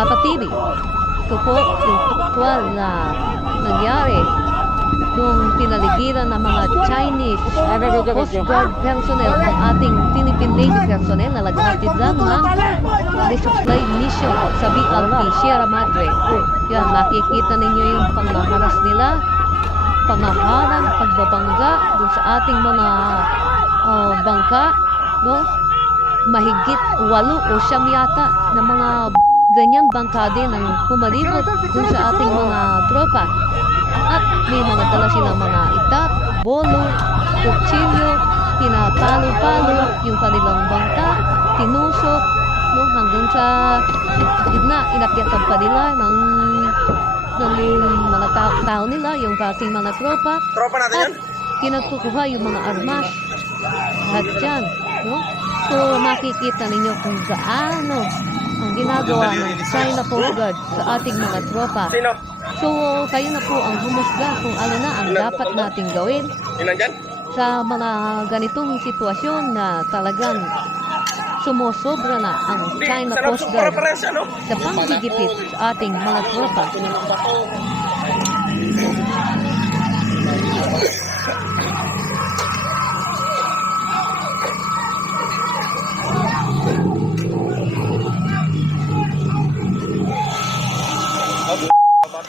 mga katiri. Ito po yung aktwal na nangyari nung pinaligiran ng mga Chinese Coast Guard personnel ng ating Philippine Navy personnel na naghatid lang ng resupply mission sa BRP Sierra Madre. Yan, makikita ninyo yung pangharas nila, pangaharang, pagbabangga dun sa ating mga ah, bangka, no? Mahigit walo o siyam yata na mga ganyan bangka din ang pumalibot dun sa ating mga tropa. At may mga dala silang mga itak, bolo, kutsilyo, pinapalo-palo yung kanilang bangka, tinusok, no, hanggang sa gitna, inakyatan pa nila ng ng mga tao, tao nila, yung ating mga tropa, Tropa natin at yan. kinagkukuha yung mga armas. Lahat dyan, no? So, makikita ninyo kung gaano ang ginagawa ng China Coast Guard sa ating mga tropa. So, kayo na po ang humusga kung ano na ang dapat nating gawin sa mga ganitong sitwasyon na talagang sumusobra na ang China Coast Guard ano? sa panggigipit sa ating mga tropa.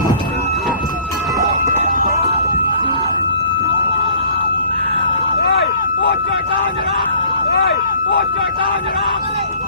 Hey! Put your down, you're up! Hey! Put your down, you're up!